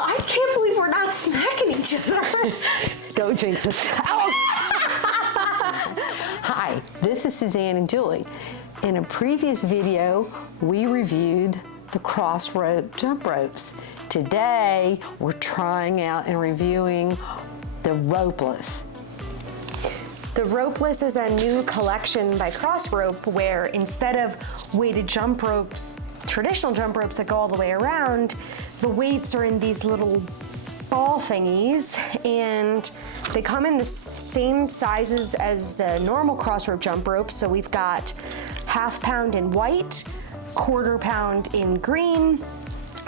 I can't believe we're not smacking each other. Don't jinx us. Hi, this is Suzanne and Julie. In a previous video, we reviewed the Crossrope jump ropes. Today, we're trying out and reviewing the Ropeless. The Ropeless is a new collection by Crossrope where instead of weighted jump ropes, traditional jump ropes that go all the way around, the weights are in these little ball thingies, and they come in the same sizes as the normal Crossrope jump ropes. So we've got 1/2 pound in white, 1/4 pound in green,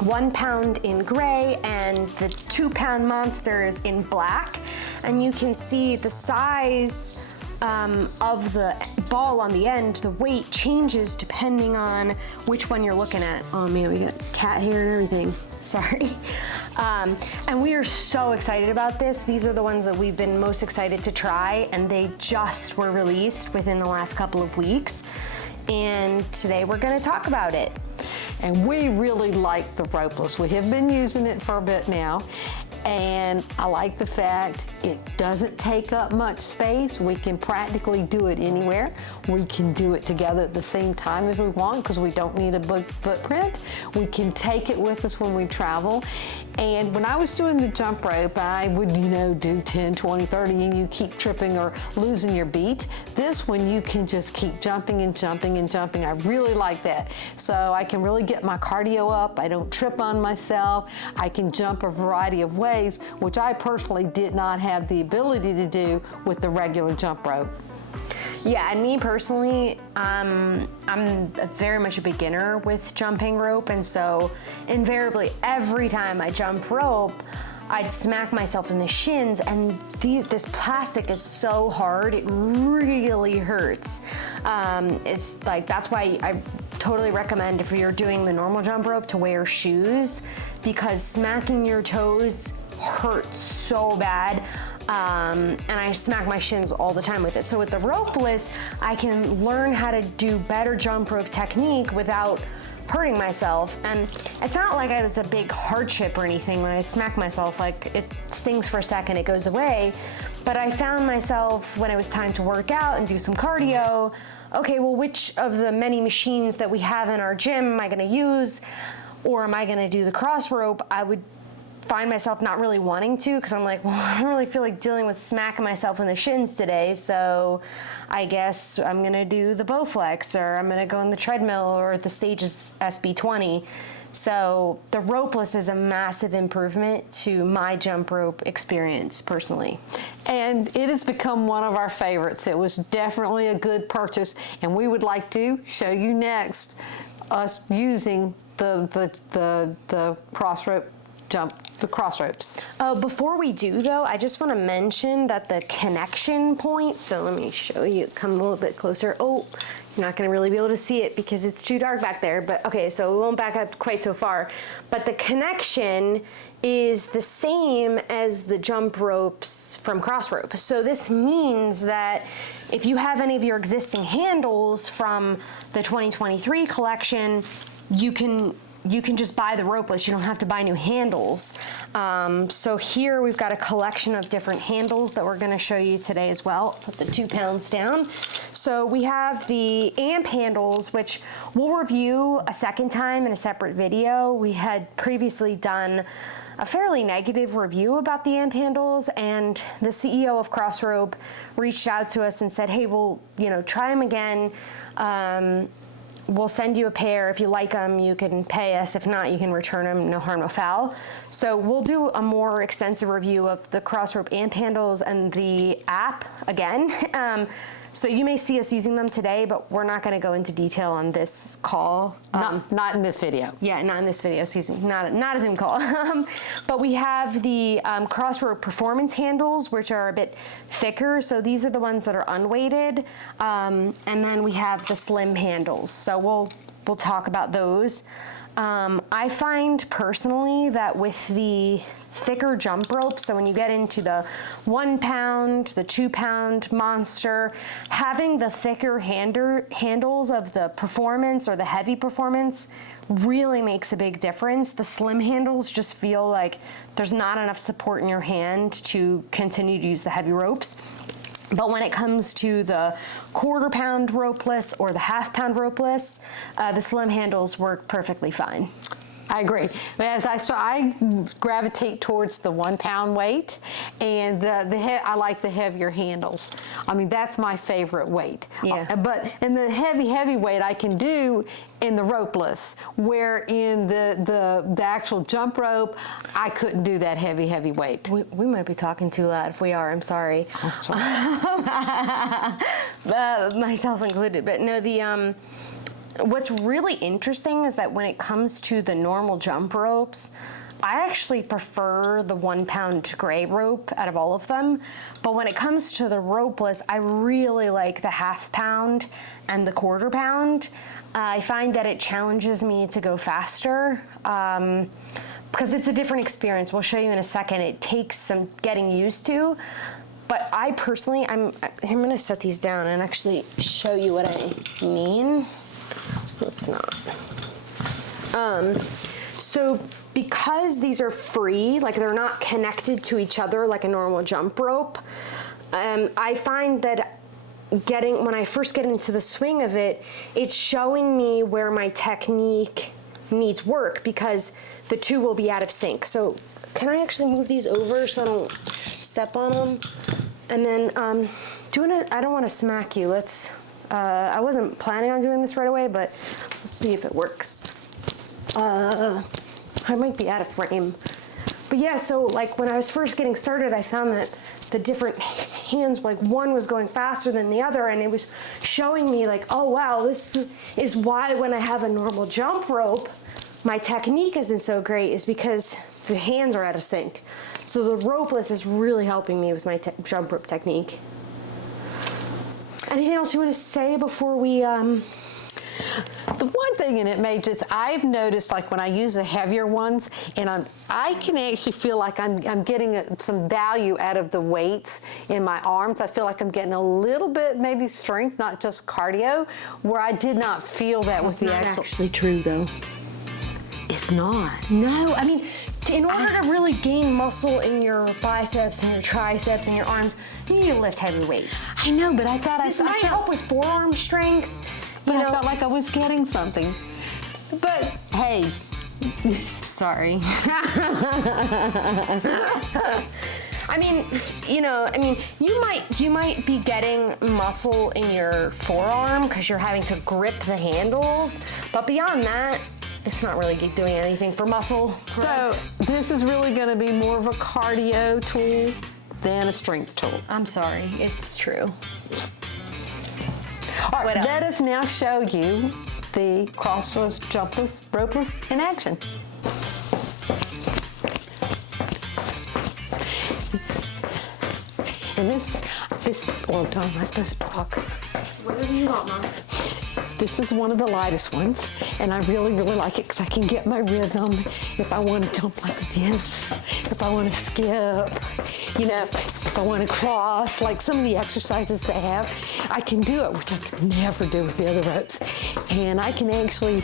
1 pound in gray, and the 2 pound monsters in black. And you can see the size of the ball on the end, the weight changes depending on which one you're looking at. Oh man, we got cat hair and everything. Sorry. And we are so excited about this. These are the ones that we've been most excited to try, and they just were released within the last couple of weeks. And today we're gonna talk about it. And we really like the Ropeless. We have been using it for a bit now, and I like the fact it doesn't take up much space. We can practically do it anywhere. We can do it together at the same time if we want, because we don't need a big footprint. We can take it with us when we travel. And when I was doing the jump rope, I would, do 10, 20, 30, and you keep tripping or losing your beat. This one, you can just keep jumping and jumping and jumping. I really like that. So I can really get my cardio up. I don't trip on myself. I can jump a variety of ways, which I personally did not have the ability to do with the regular jump rope. Yeah, and me personally, I'm very much a beginner with jumping rope, and so invariably every time I jump rope, I'd smack myself in the shins, and this plastic is so hard, it really hurts. It's like, that's why I totally recommend, if you're doing the normal jump rope, to wear shoes, because smacking your toes hurts so bad. And I smack my shins all the time with it. So with the Ropeless, I can learn how to do better jump rope technique without hurting myself. And it's not like it's a big hardship or anything when I smack myself. Like, it stings for a second, it goes away. But I found myself, when it was time to work out and do some cardio, okay, well, which of the many machines that we have in our gym am I gonna use? Or am I gonna do the Crossrope? I would find myself not really wanting to, because I'm like, well, I don't really feel like dealing with smacking myself in the shins today, so I guess I'm gonna do the Bowflex, or I'm gonna go on the treadmill, or the Stages SB20. So the Ropeless is a massive improvement to my jump rope experience personally. And it has become one of our favorites. It was definitely a good purchase, and we would like to show you next us using the Crossropes. Before we do though, I just want to mention that the connection point, so let me show you, come a little bit closer. Oh, you're not going to really be able to see it because it's too dark back there, but okay, so we won't back up quite so far. But the connection is the same as the jump ropes from Crossrope. So this means that if you have any of your existing handles from the 2023 collection, you can just buy the Ropeless. You don't have to buy new handles. So here we've got a collection of different handles that we're gonna show you today as well. Put the 2 pounds down. So we have the amp handles, which we'll review a second time in a separate video. We had previously done a fairly negative review about the amp handles, and the CEO of Crossrope reached out to us and said, hey, we'll try them again. We'll send you a pair. If you like them, you can pay us. If not, you can return them, no harm, no foul. So we'll do a more extensive review of the Crossrope amp handles and the app again. So you may see us using them today, but we're not gonna go into detail on this call. Not in this video. Yeah, not in this video, excuse me, not a Zoom call. But we have the Crossrope performance handles, which are a bit thicker. So these are the ones that are unweighted. And then we have the slim handles. So we'll talk about those. I find personally that with the thicker jump rope, so when you get into the 1 pound, the 2 pound monster, having the thicker handles of the performance or the heavy performance really makes a big difference. The slim handles just feel like there's not enough support in your hand to continue to use the heavy ropes. But when it comes to the 1/4 pound ropeless or the 1/2 pound ropeless, the slim handles work perfectly fine. I agree. As I gravitate towards the 1 pound weight, and I like the heavier handles. I mean, that's my favorite weight. Yeah. But in the heavy weight, I can do in the ropeless, where in the actual jump rope, I couldn't do that heavy weight. We might be talking too loud. If we are, I'm sorry. Oh, sorry. Myself included. But no, what's really interesting is that when it comes to the normal jump ropes, I actually prefer the 1 pound gray rope out of all of them. But when it comes to the ropeless, I really like the 1/2 pound and the 1/4 pound. I find that it challenges me to go faster because it's a different experience. We'll show you in a second. It takes some getting used to. But I personally, I'm going to set these down and actually show you what I mean. Let's not. So because these are free, like they're not connected to each other like a normal jump rope, I find that when I first get into the swing of it, it's showing me where my technique needs work because the two will be out of sync. So can I actually move these over so I don't step on them? And then I don't want to smack you. I wasn't planning on doing this right away, but let's see if it works. I might be out of frame. But yeah, so like when I was first getting started, I found that the different hands, like one was going faster than the other, and it was showing me like, oh wow, this is why when I have a normal jump rope, my technique isn't so great, is because the hands are out of sync. So the ropeless is really helping me with my jump rope technique. Anything else you want to say before we The one thing in it, Mage, is I've noticed, like when I use the heavier ones, and I can actually feel like I'm getting some value out of the weights in my arms. I feel like I'm getting a little bit maybe strength, not just cardio, where I did not feel that with the actual. Actually true though. It's not. No, I mean, in order to really gain muscle in your biceps and your triceps and your arms, you need to lift heavy weights. I know, but I thought This might help with forearm strength. But I felt like I was getting something. But hey. Sorry. I mean, you might be getting muscle in your forearm because you're having to grip the handles, but beyond that, it's not really doing anything for muscle growth. So this is really going to be more of a cardio tool than a strength tool. I'm sorry, it's true. All right, let us now show you the Crossrope jumpless, ropeless in action. And well, am I supposed to talk? Whatever you want, Mom. This is one of the lightest ones, and I really, really like it because I can get my rhythm if I want to jump like this, if I want to skip, if I want to cross, like some of the exercises they have, I can do it, which I could never do with the other ropes. And I can actually,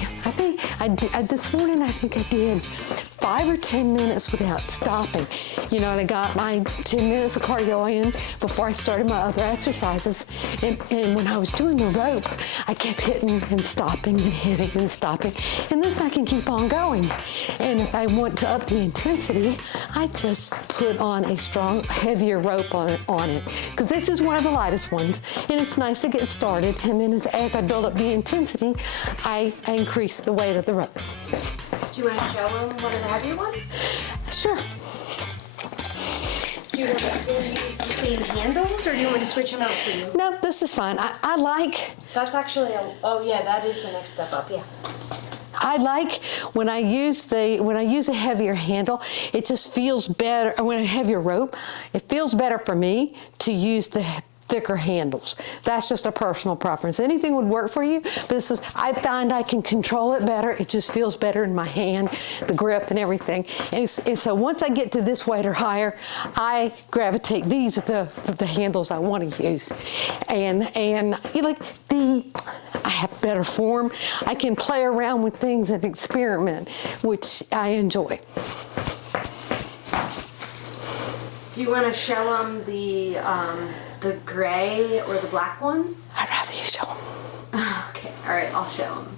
this morning I think I did 5 or 10 minutes without stopping. And I got my 10 minutes of cardio in before I started my other exercises. And when I was doing the rope, I kept hitting and stopping and hitting and stopping. And this I can keep on going. And if I want to up the intensity, I just put on a strong, heavier rope on it. Because this is one of the lightest ones. And it's nice to get started. And then as I build up the intensity, I increase the weight of the rope. Do you want to show them one of the heavier ones? Sure. Do you want to still use the same handles, or do you want me to switch them out for you? No, this is fine. I like... That's actually oh yeah, that is the next step up, yeah. I like when I use a heavier handle, it just feels better. When I have your rope, it feels better for me to use the thicker handles. That's just a personal preference. Anything would work for you, but this is, I find I can control it better. It just feels better in my hand, the grip and everything. And so once I get to this weight or higher, I gravitate. These are the handles I want to use. And you know, I have better form. I can play around with things and experiment, which I enjoy. Do you want to show them the gray or the black ones? I'd rather you show them. Okay, all right, I'll show them.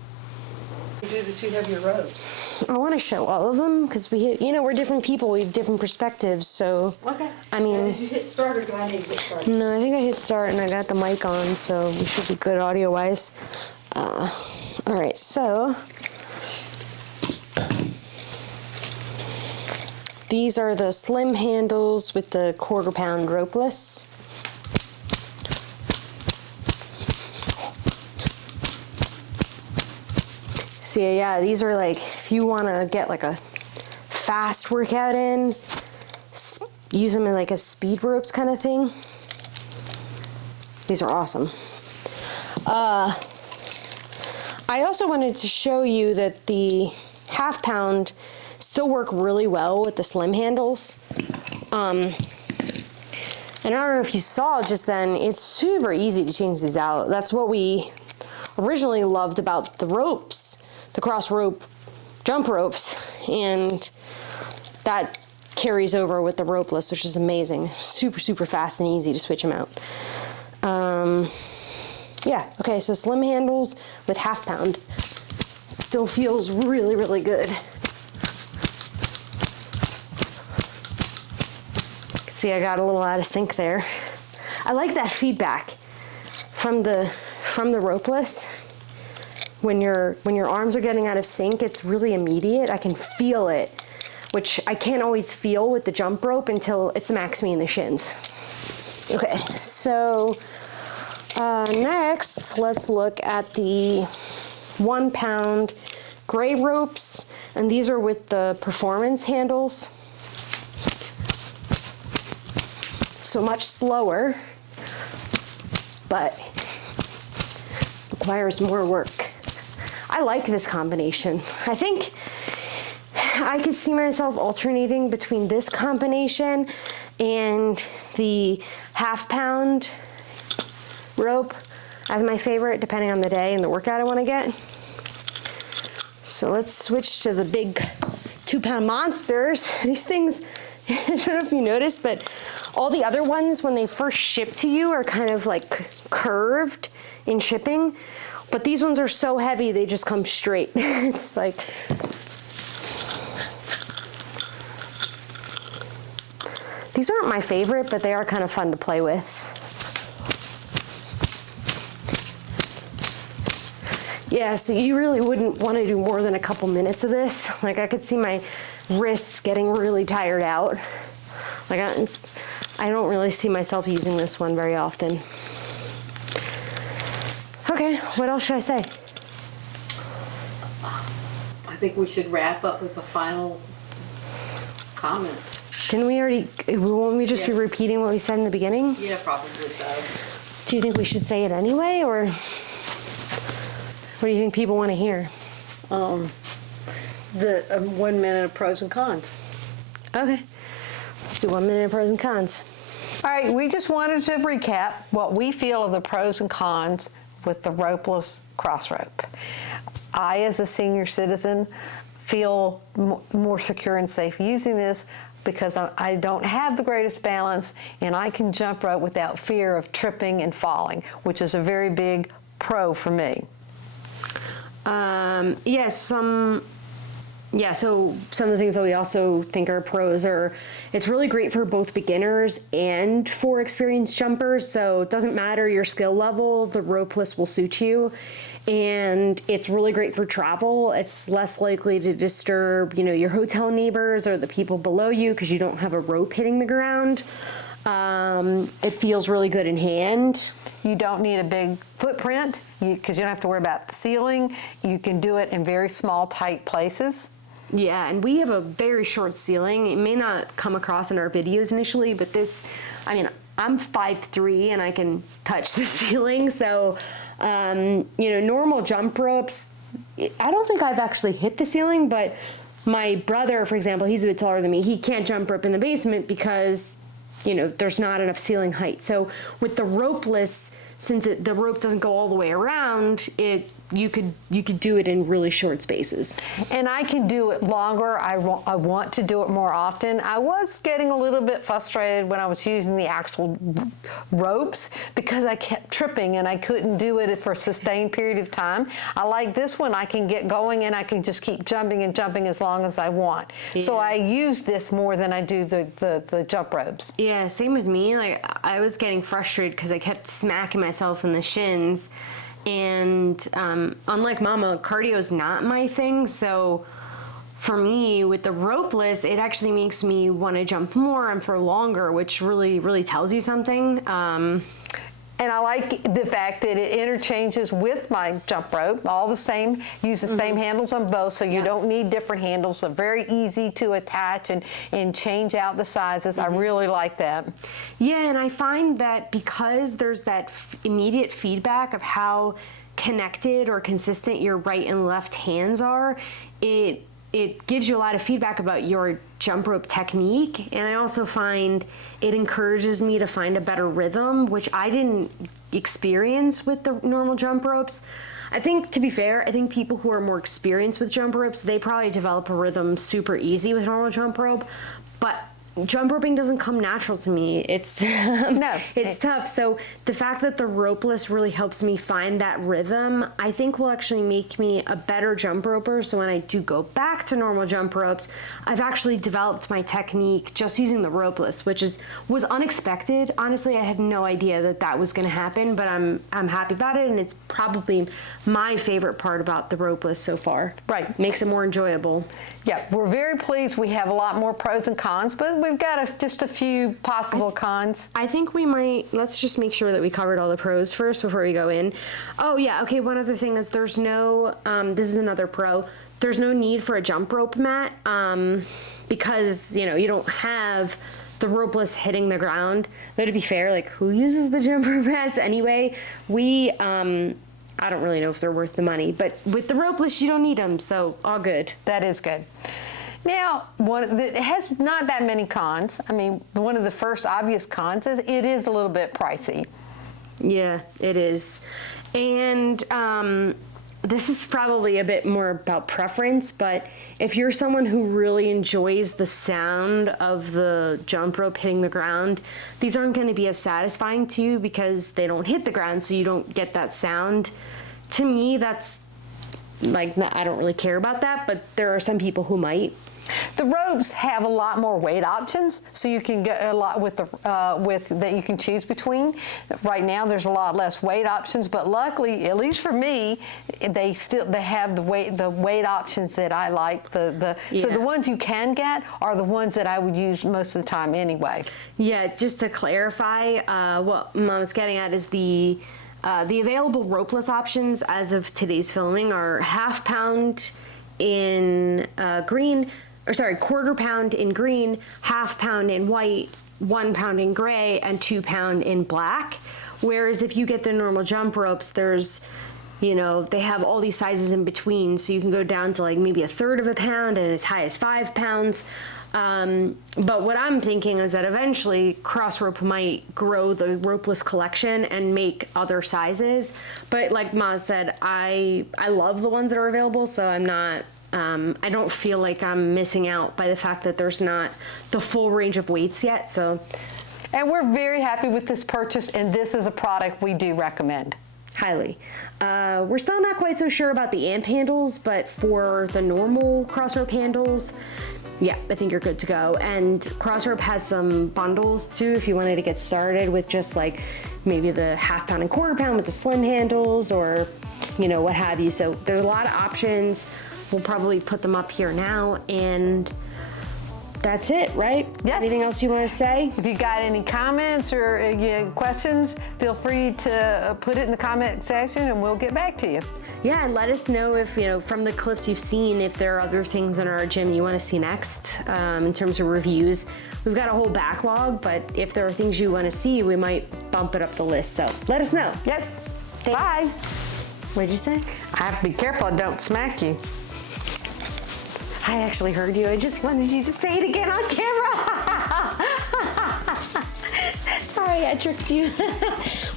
You do the 2 heavier ropes. I want to show all of them because we're different people. We have different perspectives. So, Okay. I mean, Did you hit start or do I need to hit start? no, I think I hit start and I got the mic on, so we should be good audio-wise. All right, so these are the slim handles with the 1/4 pound ropeless. So yeah, these are like, if you want to get like a fast workout in, use them in like a speed ropes kind of thing. These are awesome. I also wanted to show you that the 1/2 pound still work really well with the slim handles. And I don't know if you saw just then, it's super easy to change these out. That's what we originally loved about the ropes, the Crossrope jump ropes, and that carries over with the ropeless, which is amazing. Super, super fast and easy to switch them out. Yeah, okay, so slim handles with 1/2 pound. Still feels really, really good. See, I got a little out of sync there. I like that feedback from the ropeless. When your arms are getting out of sync, it's really immediate. I can feel it, which I can't always feel with the jump rope until it smacks me in the shins. Okay, so next, let's look at the 1 pound gray ropes, and these are with the performance handles. So much slower, but requires more work. I like this combination. I think I could see myself alternating between this combination and the 1/2 pound rope as my favorite, depending on the day and the workout I want to get. So let's switch to the big 2 pound monsters. These things, I don't know if you noticed, but all the other ones, when they first ship to you, are kind of like curved in shipping. But these ones are so heavy, they just come straight. It's like, these aren't my favorite, but they are kind of fun to play with. Yeah, so you really wouldn't want to do more than a couple minutes of this. Like, I could see my wrists getting really tired out. Like, I don't really see myself using this one very often. Okay, what else should I say? I think we should wrap up with the final comments. Didn't we already, won't we just be Yeah. repeating what we said in the beginning? Yeah, probably so. Do you think we should say it anyway, or what do you think people want to hear? The 1 minute of pros and cons. Okay, let's do 1 minute of pros and cons. All right, we just wanted to recap what we feel are the pros and cons with the ropeless Crossrope. I, as a senior citizen, feel more secure and safe using this because I don't have the greatest balance and I can jump rope without fear of tripping and falling, which is a very big pro for me. So some of the things that we also think are pros are, it's really great for both beginners and for experienced jumpers. So it doesn't matter your skill level, the ropeless will suit you. And it's really great for travel. It's less likely to disturb, your hotel neighbors or the people below you because you don't have a rope hitting the ground. It feels really good in hand. You don't need a big footprint because you don't have to worry about the ceiling. You can do it in very small, tight places. Yeah, and we have a very short ceiling. It may not come across in our videos initially, but this, I'm 5'3" and I can touch the ceiling. So, normal jump ropes, I don't think I've actually hit the ceiling, but my brother, for example, he's a bit taller than me. He can't jump rope in the basement because, there's not enough ceiling height. So with the ropeless, since the rope doesn't go all the way around, you could do it in really short spaces. And I can do it longer. I want to do it more often. I was getting a little bit frustrated when I was using the actual ropes because I kept tripping and I couldn't do it for a sustained period of time. I like this one. I can get going and I can just keep jumping and jumping as long as I want. Yeah. So I use this more than I do the jump ropes. Yeah, same with me. Like, I was getting frustrated because I kept smacking myself in the shins. And unlike Mama, cardio is not my thing. So for me, with the ropeless, it actually makes me want to jump more and for longer, which really, really tells you something. And I like the fact that it interchanges with my jump rope, all the same, use the same handles on both, so you don't need different handles. They're very easy to attach and change out the sizes. I really like that. Yeah, and I find that because there's that immediate feedback of how connected or consistent your right and left hands are, it gives you a lot of feedback about your jump rope technique. And I also find it encourages me to find a better rhythm, which I didn't experience with the normal jump ropes. I think, to be fair, I think people who are more experienced with jump ropes, they probably develop a rhythm super easy with normal jump rope. But jump roping doesn't come natural to me. It's it's tough. So the fact that the ropeless really helps me find that rhythm, I think will actually make me a better jump roper. So when I do go back to normal jump ropes, I've actually developed my technique just using the ropeless, which was unexpected. Honestly, I had no idea that was going to happen, but I'm happy about it, and it's probably my favorite part about the ropeless so far. Right. Makes it more enjoyable. Yeah, we're very pleased. We have a lot more pros and cons, but we've got just a few possible cons. I think we might, let's just make sure that we covered all the pros first before we go in. Oh yeah, okay, one other thing is there's no, this is another pro, there's no need for a jump rope mat because, you don't have the ropeless hitting the ground. Though to be fair, like, who uses the jump rope mats anyway? I don't really know if they're worth the money, but with the ropeless, you don't need them, so all good. That is good. Now, it has not that many cons. I mean, one of the first obvious cons is it is a little bit pricey. Yeah, it is. And this is probably a bit more about preference, but if you're someone who really enjoys the sound of the jump rope hitting the ground, these aren't going to be as satisfying to you because they don't hit the ground, so you don't get that sound. To me, that's like, I don't really care about that, but there are some people who might. The ropes have a lot more weight options, so you can get a lot with that you can choose between. Right now, there's a lot less weight options, but luckily, at least for me, they have the weight options that I like. So the ones you can get are the ones that I would use most of the time anyway. Yeah, just to clarify, what Mom was getting at is the available ropeless options as of today's filming are ½ pound in green. Or sorry, quarter pound in green, ½ pound in white, 1 pound in gray, and 2 pound in black. Whereas if you get the normal jump ropes, there's, they have all these sizes in between. So you can go down to like maybe 1/3 of a pound and as high as 5 pounds. But what I'm thinking is that eventually Crossrope might grow the ropeless collection and make other sizes. But like Ma said, I love the ones that are available, so I'm not... I don't feel like I'm missing out by the fact that there's not the full range of weights yet. And we're very happy with this purchase, and this is a product we do recommend. Highly. We're still not quite so sure about the amp handles, but for the normal Crossrope handles, yeah, I think you're good to go. And Crossrope has some bundles too if you wanted to get started with just like maybe the ½ pound and quarter pound with the slim handles or, what have you. So there's a lot of options. We'll probably put them up here now, and that's it, right? Yes. Anything else you want to say? If you got any comments or questions, feel free to put it in the comment section and we'll get back to you. Yeah, and let us know if, from the clips you've seen, if there are other things in our gym you want to see next in terms of reviews. We've got a whole backlog, but if there are things you want to see, we might bump it up the list. So let us know. Yep. Thanks. Bye. What'd you say? I have to be careful I don't smack you. I actually heard you. I just wanted you to say it again on camera. Sorry, I tricked you.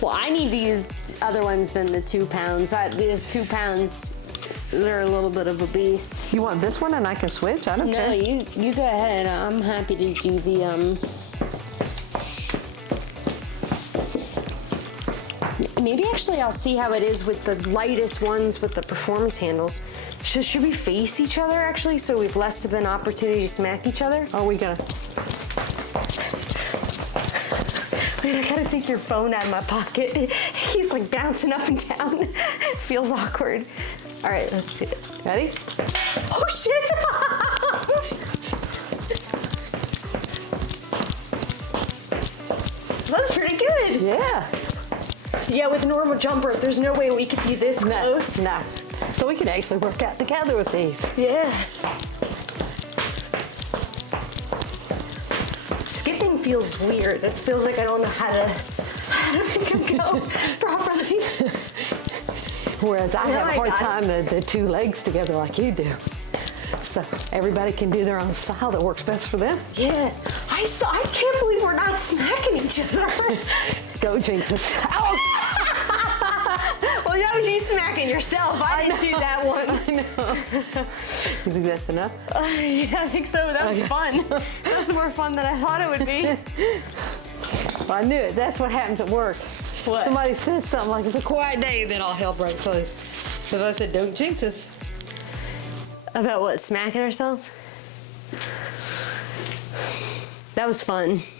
Well, I need to use other ones than the 2 pounds. These 2 pounds, they're a little bit of a beast. You want this one and I can switch? I don't No, care. you go ahead. I'm happy to do the Maybe actually I'll see how it is with the lightest ones with the performance handles. Should we face each other actually so we've less of an opportunity to smack each other? Oh, we gotta. Wait, I gotta take your phone out of my pocket. It keeps like bouncing up and down. It feels awkward. All right, let's see it. Ready? Oh shit! That's pretty good. Yeah. Yeah, with a normal jumper, there's no way we could be this close. No. So we can actually work out together with these. Yeah. Skipping feels weird. It feels like I don't know how to make them go properly. Whereas I have a I hard got time the 2 legs together like you do. So everybody can do their own style that works best for them. Yeah. I can't believe we're not smacking each other. Go, Jinxes. Oh! Well, that was you smacking yourself. I didn't do that one. I know. You think that's enough? Yeah, I think so. That was fun. That was more fun than I thought it would be. Well, I knew it. That's what happens at work. What? Somebody says something like, it's a quiet day, then all hell breaks loose. So I said, don't jinx us. About what? Smacking ourselves? That was fun.